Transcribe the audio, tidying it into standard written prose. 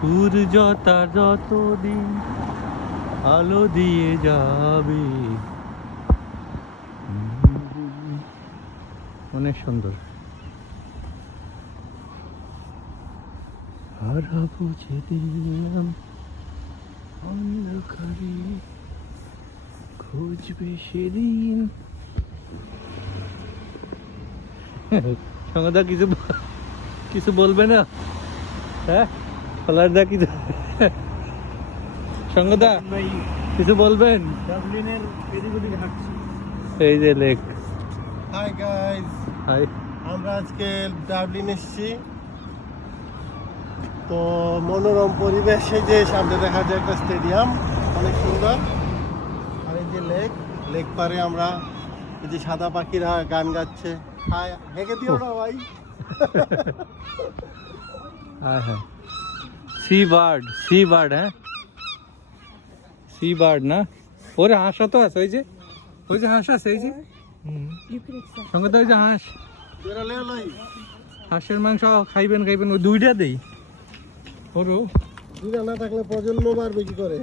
সূর্য তার যতদিন আলো দিয়ে যাবে। অনেক সুন্দর। হারাবো যেদিন অন্ধকারে খুঁজবে সেদিন। সঙ্গদা কিছু কিছু বলবে না? হ্যাঁ ফলারদা কিছু সঙ্গদা কিছু বলবেন? ডাবলিনের এদিক ওদিক হাঁটছি। এই যে লেক। Hi guys, high. আমরা আজকে ডাবলিন এসেছি। তো মনোরম পরিবেশে যে সামনে দেখা যায় একটা স্টেডিয়াম, অনেক সুন্দর। আর এই যে লেক, লেক পারে আমরা এই যে সাদা পাখিরা গান গাচ্ছে। হাই, হেঁকে দিও না ভাই। হ্যাঁ হ্যাঁ সি বার্ড, সি বার্ড। হ্যাঁ সি বার্ড না? ওরে হাঁস তো আছে, ওই যে হাঁস আছে, এই যে সঙ্গে তো ওই যে হাঁস। হাঁসের মাংস খাইবেন খাইবেন, ওই দুইটা দেই। ওরও দুইটা না থাকলে প্রজন্ম বাড়বে কি করে?